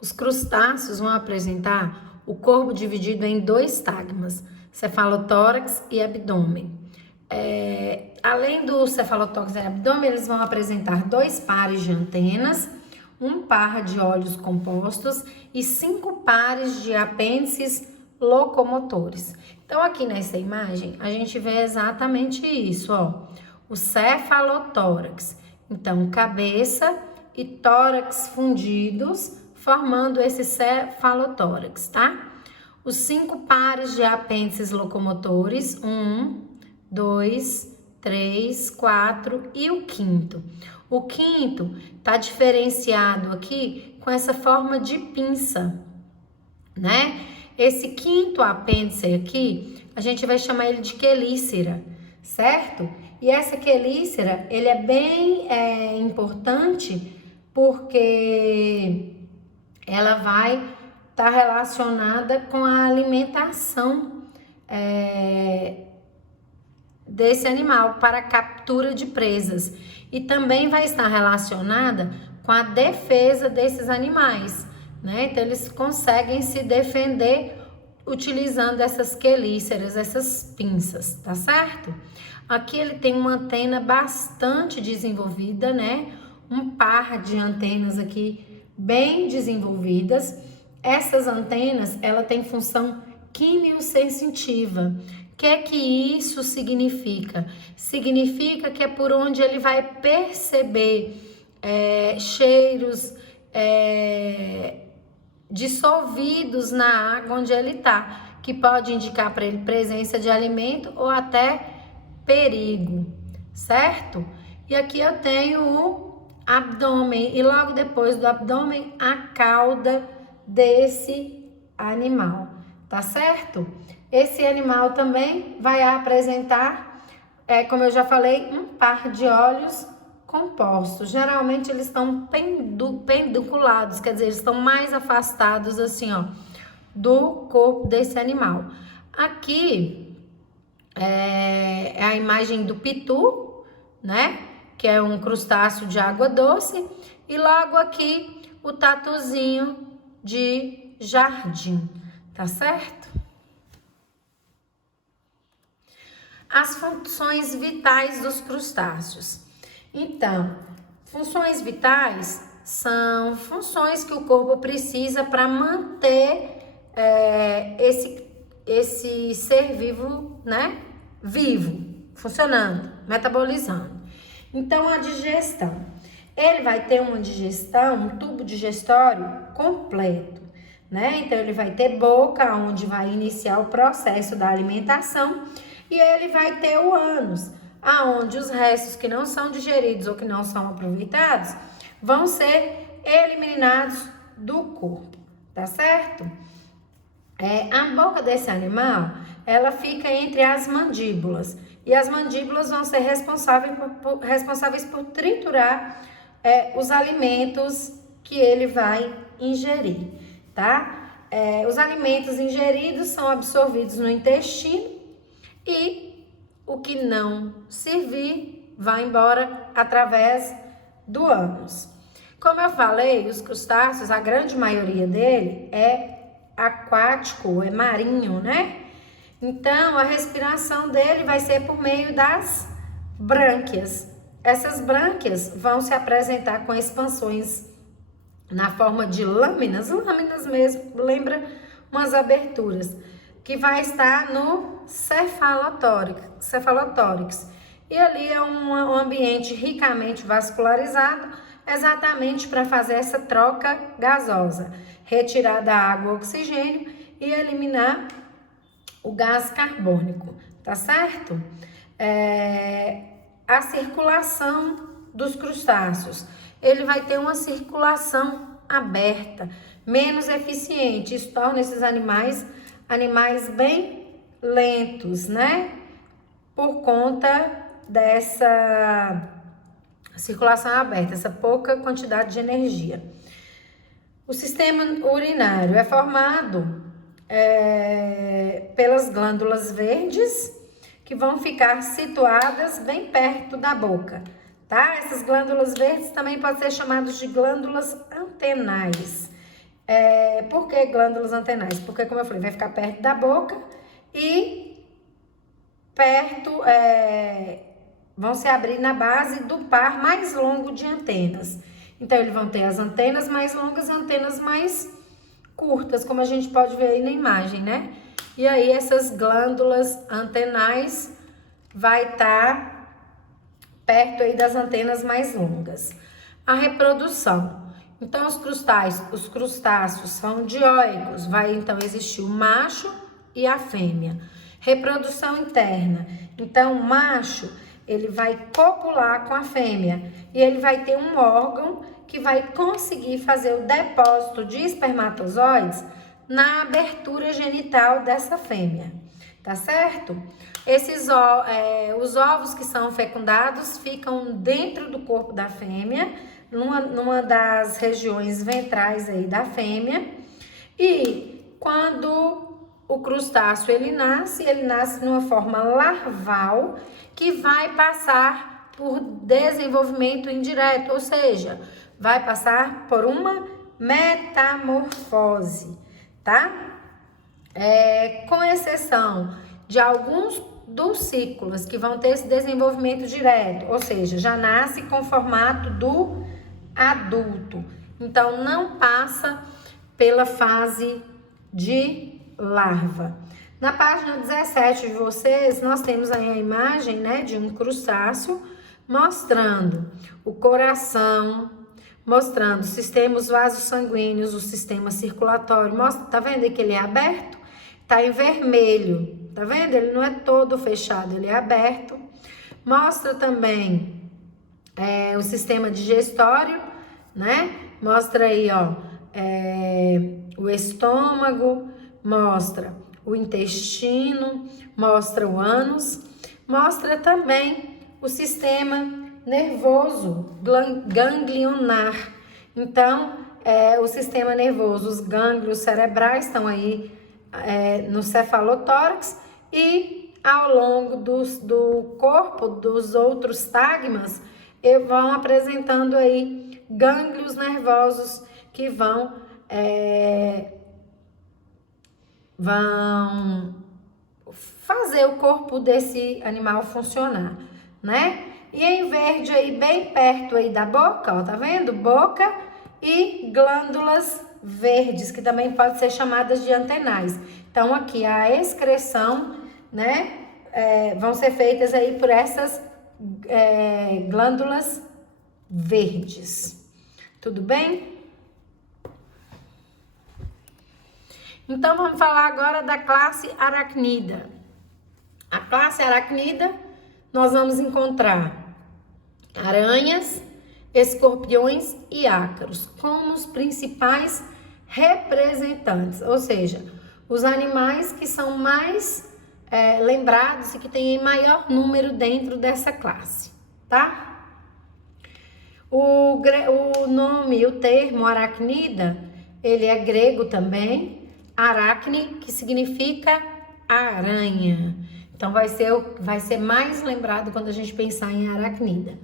Os crustáceos vão apresentar o corpo dividido em dois tagmas, cefalotórax e abdômen. Além do cefalotórax e abdômen, eles vão apresentar dois pares de antenas, um par de olhos compostos e 5 pares de apêndices locomotores. Então, aqui nessa imagem, a gente vê exatamente isso, ó. O cefalotórax. Então, cabeça e tórax fundidos, formando esse cefalotórax, tá? Os 5 pares de apêndices locomotores, 1, 2, 3, 4 e o quinto. O quinto tá diferenciado aqui com essa forma de pinça, né? Esse quinto apêndice aqui, a gente vai chamar ele de quelícera, certo? E essa quelícera, ele é bem importante porque ela vai estar relacionada com a alimentação desse animal para captura de presas e também vai estar relacionada com a defesa desses animais, né? Então eles conseguem se defender utilizando essas quelíceras, essas pinças, tá certo? Aqui ele tem uma antena bastante desenvolvida, né? Um par de antenas aqui bem desenvolvidas. Essas antenas, ela tem função quimiosensitiva. O que isso significa? Significa que é por onde ele vai perceber cheiros dissolvidos na água onde ele está, que pode indicar para ele presença de alimento ou até perigo, certo? E aqui eu tenho o abdômen e logo depois do abdômen a cauda desse animal, tá certo? Esse animal também vai apresentar, como eu já falei, um par de olhos compostos. Geralmente eles estão pendiculados, quer dizer, eles estão mais afastados assim, ó, do corpo desse animal. Aqui é a imagem do pitu, né? Que é um crustáceo de água doce. E logo aqui o tatuzinho de jardim, tá certo? As funções vitais dos crustáceos. Então, funções vitais são funções que o corpo precisa para manter esse ser vivo, né? Vivo, funcionando, metabolizando. Então, a digestão. Ele vai ter uma digestão, um tubo digestório completo, né? Então, ele vai ter boca, onde vai iniciar o processo da alimentação, e ele vai ter o ânus, aonde os restos que não são digeridos ou que não são aproveitados vão ser eliminados do corpo, tá certo? A boca desse animal, ela fica entre as mandíbulas, e as mandíbulas vão ser responsáveis por triturar os alimentos que ele vai ingerir, tá? Os alimentos ingeridos são absorvidos no intestino e o que não servir vai embora através do ânus. Como eu falei, os crustáceos, a grande maioria dele é aquático, é marinho, né? Então, a respiração dele vai ser por meio das brânquias. Essas brânquias vão se apresentar com expansões na forma de lâminas mesmo, lembra umas aberturas, que vai estar no cefalotórax. E ali é um ambiente ricamente vascularizado, exatamente para fazer essa troca gasosa, retirar da água o oxigênio e eliminar o gás carbônico, tá certo? A circulação dos crustáceos, ele vai ter uma circulação aberta, menos eficiente, isso torna esses animais bem lentos, né? Por conta dessa circulação aberta, essa pouca quantidade de energia. O sistema urinário é formado pelas glândulas verdes, que vão ficar situadas bem perto da boca, tá? Essas glândulas verdes também podem ser chamadas de glândulas antenais. Por que glândulas antenais? Porque, como eu falei, vai ficar perto da boca e perto, vão se abrir na base do par mais longo de antenas. Então, eles vão ter as antenas mais longas e antenas mais curtas, como a gente pode ver aí na imagem, né? E aí, essas glândulas antenais vai estar perto aí das antenas mais longas. A reprodução. Então, os crustáceos são dioicos, vai então existir o macho e a fêmea. Reprodução interna. Então, o macho, ele vai copular com a fêmea e ele vai ter um órgão que vai conseguir fazer o depósito de espermatozoides na abertura genital dessa fêmea, tá certo? Os ovos que são fecundados ficam dentro do corpo da fêmea, numa das regiões ventrais aí da fêmea. E quando o crustáceo ele nasce numa forma larval que vai passar por desenvolvimento indireto, ou seja, vai passar por uma metamorfose, tá? Com exceção de alguns dos ciclos que vão ter esse desenvolvimento direto, ou seja, já nasce com formato do adulto. Então, não passa pela fase de larva. Na página 17 de vocês, nós temos aí a imagem, né, de um crustáceo mostrando o coração, mostrando os vasos sanguíneos, o sistema circulatório. Tá vendo que ele é aberto? Tá em vermelho, tá vendo? Ele não é todo fechado, ele é aberto. Mostra também o sistema digestório, né? Mostra aí, ó, o estômago, mostra o intestino, mostra o ânus, mostra também o sistema nervoso ganglionar. Então, o sistema nervoso, os gânglios cerebrais estão aí no cefalotórax e ao longo do corpo dos outros tagmas vão apresentando aí gânglios nervosos que vão fazer o corpo desse animal funcionar, né? E em verde aí, bem perto aí da boca, ó, tá vendo? Boca e glândulas verdes, que também podem ser chamadas de antenais. Então, aqui a excreção, né, vão ser feitas aí por essas glândulas verdes. Tudo bem? Então, vamos falar agora da classe aracnida. A classe aracnida, nós vamos encontrar aranhas, escorpiões e ácaros como os principais representantes, ou seja, os animais que são mais lembrados e que têm maior número dentro dessa classe, tá? O nome, o termo aracnida, ele é grego também, aracne, que significa aranha. Então, vai ser mais lembrado quando a gente pensar em aracnida,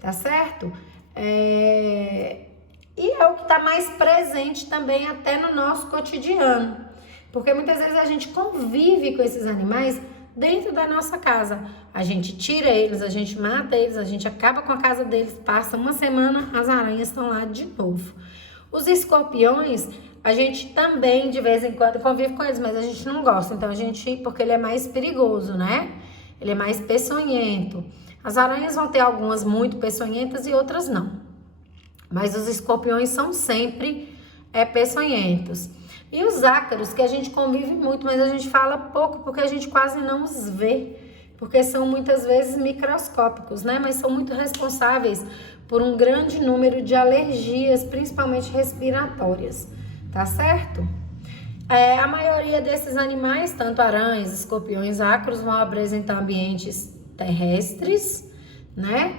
tá certo? E é o que está mais presente também até no nosso cotidiano, porque muitas vezes a gente convive com esses animais dentro da nossa casa. A gente tira eles, a gente mata eles, a gente acaba com a casa deles, passa uma semana, as aranhas estão lá de novo. Os escorpiões, a gente também de vez em quando convive com eles, mas a gente não gosta, então porque ele é mais perigoso, né? Ele é mais peçonhento. As aranhas vão ter algumas muito peçonhentas e outras não. Mas os escorpiões são sempre peçonhentos. E os ácaros, que a gente convive muito, mas a gente fala pouco porque a gente quase não os vê. Porque são muitas vezes microscópicos, né? Mas são muito responsáveis por um grande número de alergias, principalmente respiratórias. Tá certo? A maioria desses animais, tanto aranhas, escorpiões, ácaros, vão apresentar ambientes terrestres, né?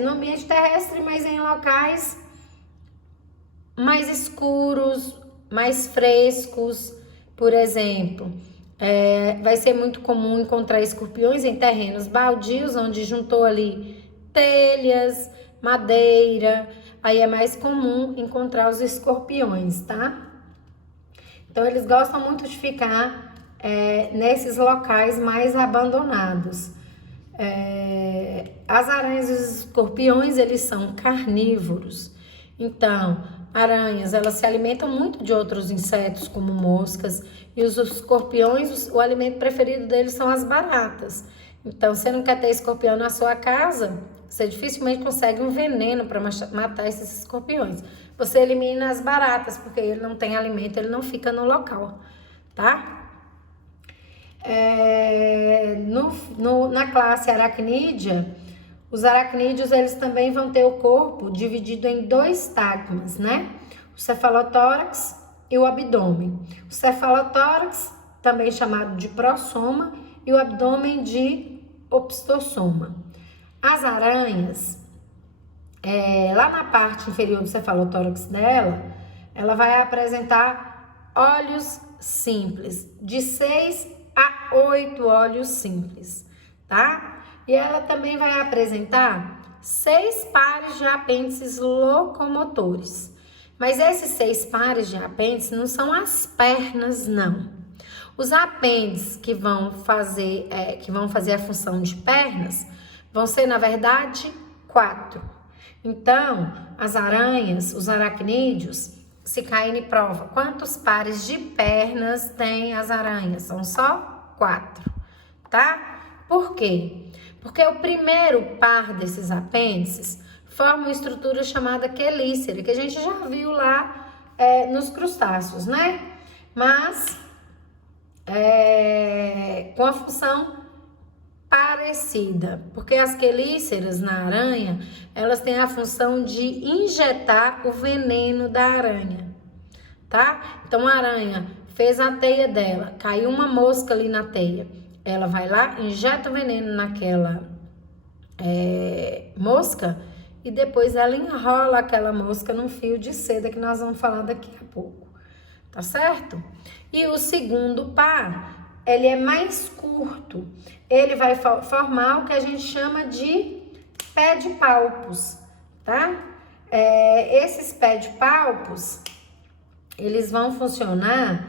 No ambiente terrestre, mas em locais mais escuros, mais frescos. Por exemplo, vai ser muito comum encontrar escorpiões em terrenos baldios, onde juntou ali telhas, madeira, aí é mais comum encontrar os escorpiões, tá? Então, eles gostam muito de ficar nesses locais mais abandonados. As aranhas e os escorpiões, eles são carnívoros. Então, aranhas, elas se alimentam muito de outros insetos, como moscas. E os escorpiões, o alimento preferido deles são as baratas. Então, você não quer ter escorpião na sua casa, você dificilmente consegue um veneno para matar esses escorpiões. Você elimina as baratas, porque ele não tem alimento, ele não fica no local, tá? Na classe aracnídea, os aracnídeos, eles também vão ter o corpo dividido em dois estágmas, né? O cefalotórax e o abdômen. O cefalotórax, também chamado de prossoma, e o abdômen de opistosoma. As aranhas, lá na parte inferior do cefalotórax dela, ela vai apresentar olhos simples, de 6 a 8 olhos simples, tá? E ela também vai apresentar 6 pares de apêndices locomotores. Mas esses 6 pares de apêndices não são as pernas, não. Os apêndices que vão fazer a função de pernas vão ser, na verdade, 4. Então, as aranhas, os aracnídeos, se cair em prova, quantos pares de pernas tem as aranhas? São só 4, tá? Por quê? Porque o primeiro par desses apêndices forma uma estrutura chamada quelícera, que a gente já viu lá nos crustáceos, né? Mas com a função parecida, porque as quelíceras na aranha, elas têm a função de injetar o veneno da aranha, tá? Então, a aranha fez a teia dela, caiu uma mosca ali na teia, ela vai lá, injeta o veneno naquela mosca e depois ela enrola aquela mosca num fio de seda que nós vamos falar daqui a pouco, tá certo? E o segundo par, ele é mais curto, ele vai formar o que a gente chama de pedipalpos, tá? Esses pedipalpos, eles vão funcionar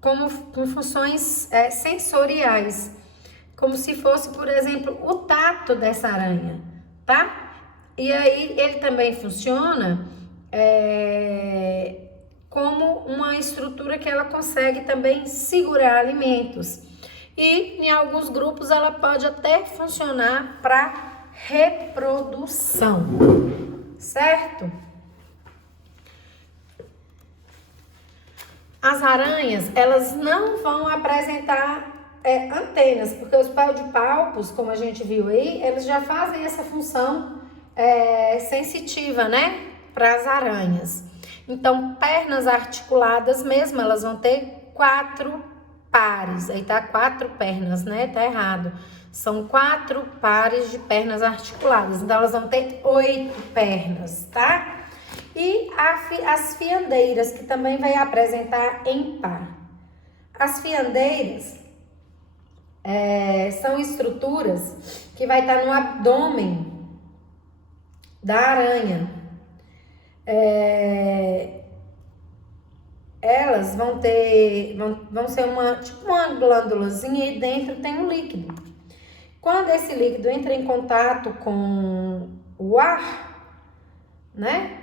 com funções sensoriais, como se fosse, por exemplo, o tato dessa aranha, tá? E aí ele também funciona como uma estrutura que ela consegue também segurar alimentos. E em alguns grupos ela pode até funcionar para reprodução, certo? As aranhas, elas não vão apresentar antenas, porque os pedipalpos, como a gente viu aí, eles já fazem essa função sensitiva, né, para as aranhas. Então, pernas articuladas mesmo, elas vão ter 4 pares. Aí tá 4 pernas, né? Tá errado. São 4 pares de pernas articuladas. Então, elas vão ter 8 pernas, tá? E as fiandeiras, que também vai apresentar em par. As fiandeiras são estruturas que vai estar no abdômen da aranha. Elas vão ser tipo uma glândulazinha e dentro tem um líquido. Quando esse líquido entra em contato com o ar, né,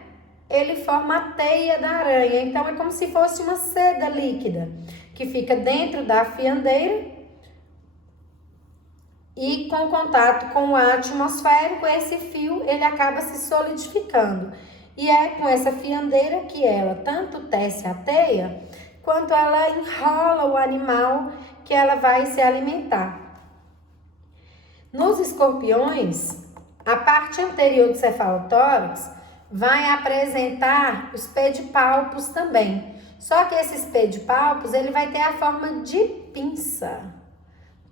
ele forma a teia da aranha. Então, é como se fosse uma seda líquida que fica dentro da fiandeira e com contato com o ar atmosférico, esse fio ele acaba se solidificando. E é com essa fiandeira que ela tanto tece a teia, quanto ela enrola o animal que ela vai se alimentar. Nos escorpiões, a parte anterior do cefalotórax vai apresentar os pedipalpos também. Só que esses pedipalpos, ele vai ter a forma de pinça,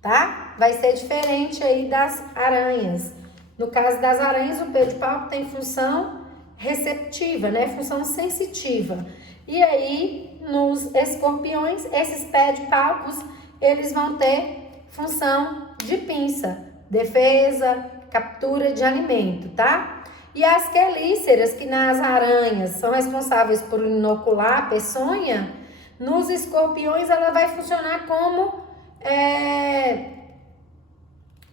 tá? Vai ser diferente aí das aranhas. No caso das aranhas, o pedipalpo tem função receptiva, né? Função sensitiva. E aí, nos escorpiões, esses pedipalpos, eles vão ter função de pinça, defesa, captura de alimento, tá? E as quelíceras, que nas aranhas são responsáveis por inocular a peçonha, nos escorpiões ela vai funcionar como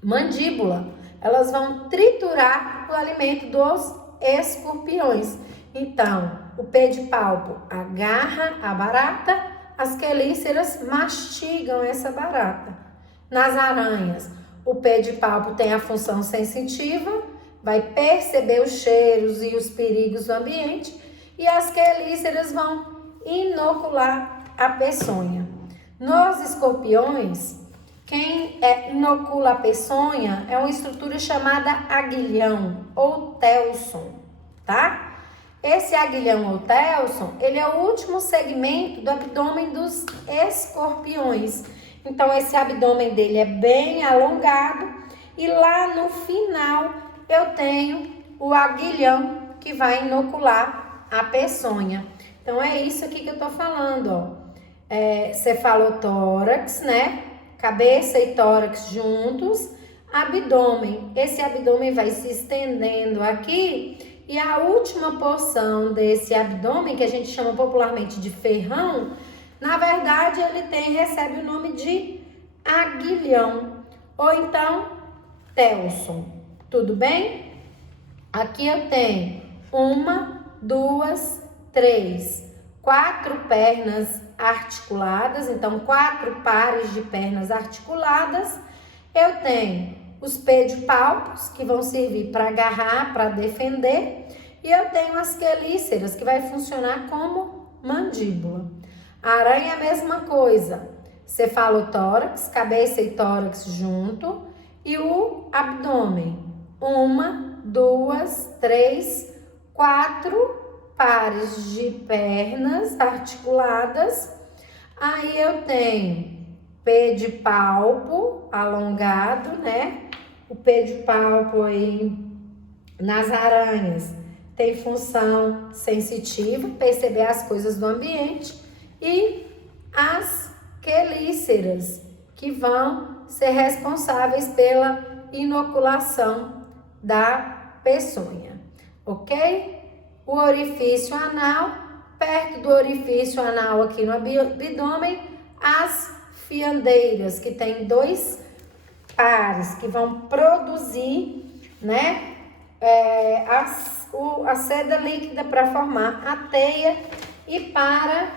mandíbula. Elas vão triturar o alimento dos escorpiões. Então, o pedipalpo agarra a barata, as quelíceras mastigam essa barata. Nas aranhas, o pedipalpo tem a função sensitiva, vai perceber os cheiros e os perigos do ambiente, e as quelíceras vão inocular a peçonha. Nos escorpiões, quem inocula a peçonha é uma estrutura chamada aguilhão ou telson, tá? Esse aguilhão ou telson, ele é o último segmento do abdômen dos escorpiões. Então, esse abdômen dele é bem alongado e lá no final eu tenho o aguilhão que vai inocular a peçonha. Então, é isso aqui que eu tô falando, ó. Cefalotórax, né? Cabeça e tórax juntos, abdômen. Esse abdômen vai se estendendo aqui e a última porção desse abdômen, que a gente chama popularmente de ferrão, na verdade ele recebe o nome de aguilhão ou então telson. Tudo bem? Aqui eu tenho 1, 2, 3, 4 pernas articuladas, então 4 pares de pernas articuladas. Eu tenho os pedipalpos, que vão servir para agarrar, para defender, e eu tenho as quelíceras, que vai funcionar como mandíbula. A aranha é a mesma coisa, cefalotórax, cabeça e tórax junto, e o abdômen, 1, 2, 3, 4 pares de pernas articuladas. Aí eu tenho pedipalpo alongado, né? O pedipalpo aí nas aranhas tem função sensitiva, perceber as coisas do ambiente, e as quelíceras, que vão ser responsáveis pela inoculação da peçonha, ok? O orifício anal, perto do orifício anal aqui no abdômen, as fiandeiras, que tem 2 pares que vão produzir, né, a seda líquida para formar a teia e para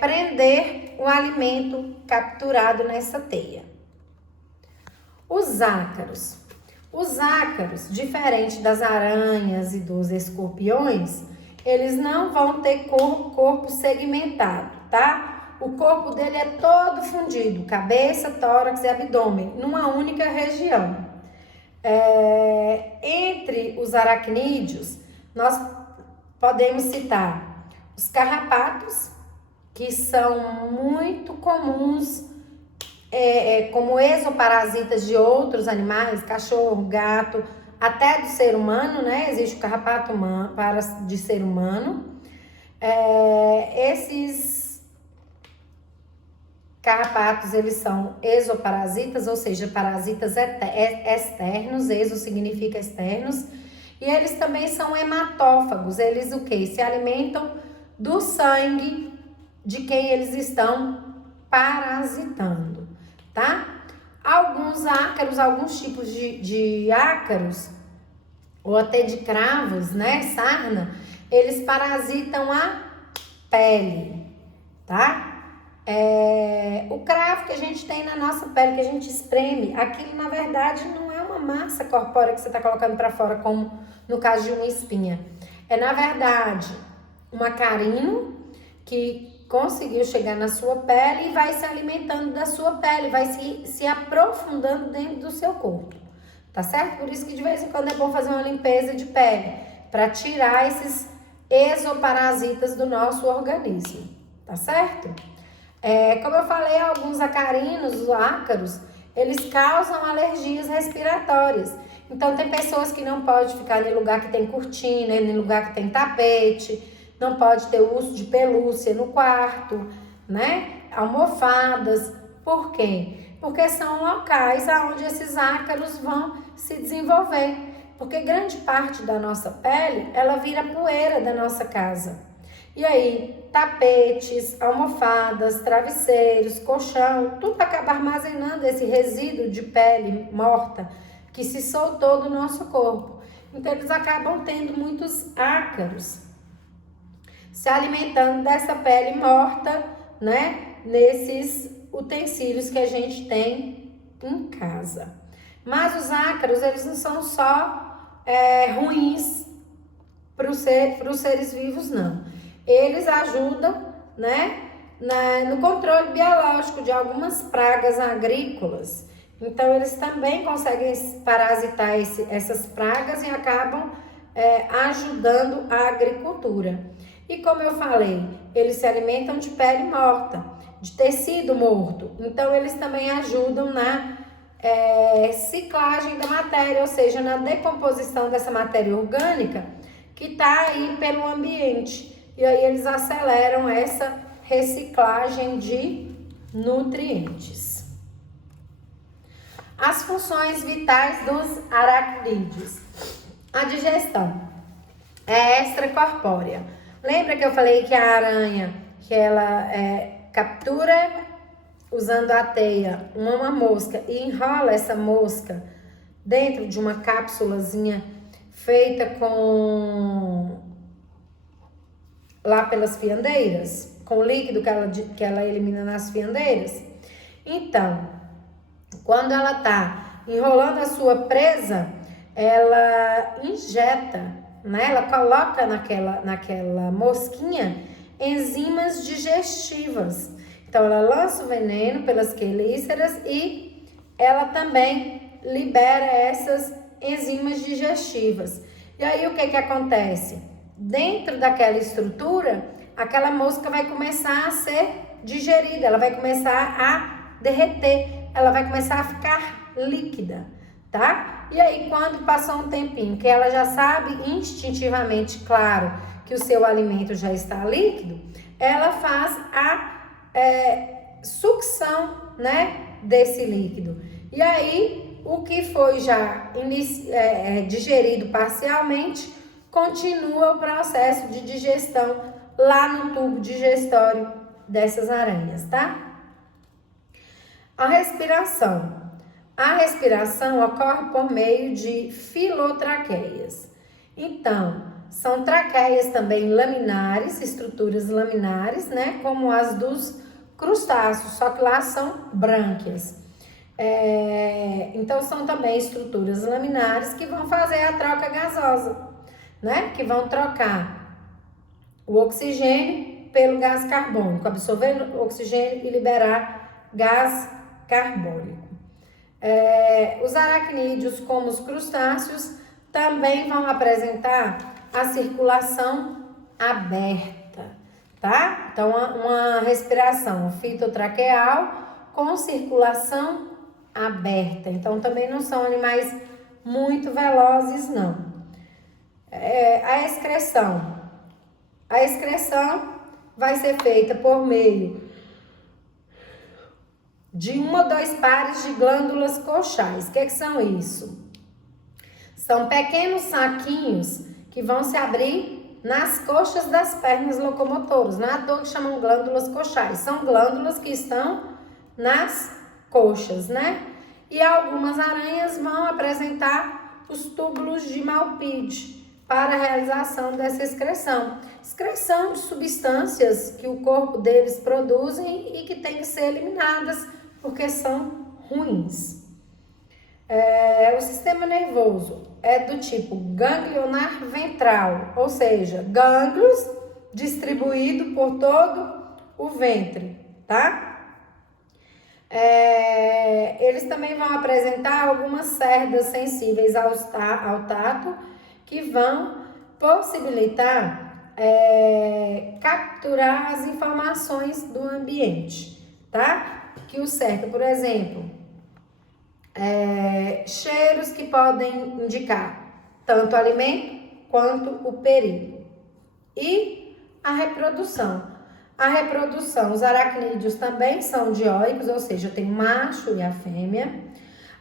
prender o alimento capturado nessa teia. Os ácaros. Os ácaros, diferente das aranhas e dos escorpiões, eles não vão ter corpo segmentado, tá? O corpo dele é todo fundido, cabeça, tórax e abdômen, numa única região. Entre os aracnídeos, nós podemos citar os carrapatos, que são muito comuns como exoparasitas de outros animais, cachorro, gato, até do ser humano, né? Existe o carrapato de ser humano. Esses carrapatos, eles são exoparasitas, ou seja, parasitas externos, exo significa externos, e eles também são hematófagos. Eles o quê? Se alimentam do sangue de quem eles estão parasitando, tá? Alguns ácaros, alguns tipos de ácaros, ou até de cravos, né, sarna, eles parasitam a pele, tá? O cravo que a gente tem na nossa pele, que a gente espreme, aquilo na verdade não é uma massa corpórea que você está colocando para fora, como no caso de uma espinha. É na verdade um acarino que conseguiu chegar na sua pele e vai se alimentando da sua pele, vai se aprofundando dentro do seu corpo, tá certo? Por isso que de vez em quando é bom fazer uma limpeza de pele, para tirar esses exoparasitas do nosso organismo, tá certo? Como eu falei, alguns acarinos, os ácaros, eles causam alergias respiratórias. Então tem pessoas que não podem ficar em lugar que tem cortina, em lugar que tem tapete, não pode ter uso de pelúcia no quarto, né? Almofadas. Por quê? Porque são locais onde esses ácaros vão se desenvolver. Porque grande parte da nossa pele, ela vira poeira da nossa casa. E aí, tapetes, almofadas, travesseiros, colchão, tudo acaba armazenando esse resíduo de pele morta que se soltou do nosso corpo. Então, eles acabam tendo muitos ácaros, se alimentando dessa pele morta, né? Nesses utensílios que a gente tem em casa. Mas os ácaros, eles não são só ruins para os seres vivos, não. Eles ajudam, né, no controle biológico de algumas pragas agrícolas. Então, eles também conseguem parasitar essas pragas e acabam ajudando a agricultura. E como eu falei, eles se alimentam de pele morta, de tecido morto. Então, eles também ajudam na ciclagem da matéria, ou seja, na decomposição dessa matéria orgânica que está aí pelo ambiente. E aí eles aceleram essa reciclagem de nutrientes. As funções vitais dos aracnídeos. A digestão é extracorpórea. Lembra que eu falei que a aranha, que ela captura usando a teia uma mosca e enrola essa mosca dentro de uma cápsulazinha feita lá pelas fiandeiras, com o líquido que ela elimina nas fiandeiras? Então, quando ela tá enrolando a sua presa, ela injeta, né? Ela coloca naquela mosquinha enzimas digestivas. Então, ela lança o veneno pelas quelíceras e ela também libera essas enzimas digestivas. E aí, o que acontece? Dentro daquela estrutura, aquela mosca vai começar a ser digerida, ela vai começar a derreter, ela vai começar a ficar líquida, tá? E aí, quando passou um tempinho, que ela já sabe instintivamente, claro, que o seu alimento já está líquido, ela faz a sucção, né, desse líquido. E aí, o que foi já digerido parcialmente, continua o processo de digestão lá no tubo digestório dessas aranhas, tá? A respiração. A respiração ocorre por meio de filotraqueias. Então, são traqueias também laminares, estruturas laminares, né? Como as dos crustáceos, só que lá são brânquias. Então, são também estruturas laminares que vão fazer a troca gasosa, né? Que vão trocar o oxigênio pelo gás carbônico, absorver o oxigênio e liberar gás carbônico. Os aracnídeos, como os crustáceos, também vão apresentar a circulação aberta, tá? Então, uma respiração fitotraqueal com circulação aberta. Então, também não são animais muito velozes, não. A excreção. A excreção vai ser feita por meio de 1 ou 2 pares de glândulas coxais. O que são isso? São pequenos saquinhos que vão se abrir nas coxas das pernas locomotoras. Não é à toa que chamam glândulas coxais. São glândulas que estão nas coxas, né? E algumas aranhas vão apresentar os túbulos de Malpighi para a realização dessa excreção. Excreção de substâncias que o corpo deles produzem e que tem que ser eliminadas porque são ruins. O sistema nervoso é do tipo ganglionar ventral, ou seja, gânglios distribuídos por todo o ventre, tá? Eles também vão apresentar algumas cerdas sensíveis ao tato que vão possibilitar capturar as informações do ambiente, tá? Que o cerca, por exemplo, cheiros que podem indicar tanto o alimento quanto o perigo. E a reprodução. A reprodução, os aracnídeos também são dioicos, ou seja, tem o macho e a fêmea.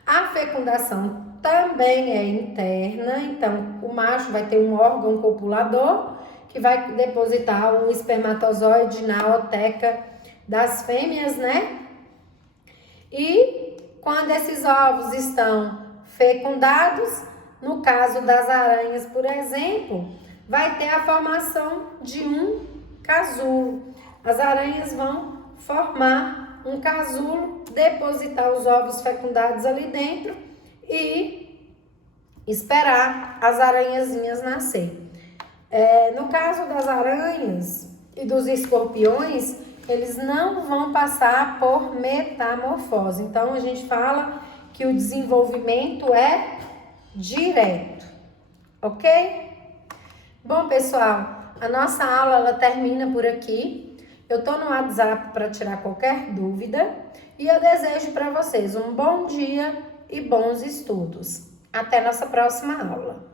A fecundação também é interna, então o macho vai ter um órgão copulador que vai depositar um espermatozoide na ooteca das fêmeas, né? E quando esses ovos estão fecundados, no caso das aranhas, por exemplo, vai ter a formação de um casulo. As aranhas vão formar um casulo, depositar os ovos fecundados ali dentro e esperar as aranhazinhas nascer. No caso das aranhas e dos escorpiões, eles não vão passar por metamorfose. Então, a gente fala que o desenvolvimento é direto, ok? Bom, pessoal, a nossa aula ela termina por aqui. Eu tô no WhatsApp para tirar qualquer dúvida e eu desejo para vocês um bom dia e bons estudos. Até nossa próxima aula.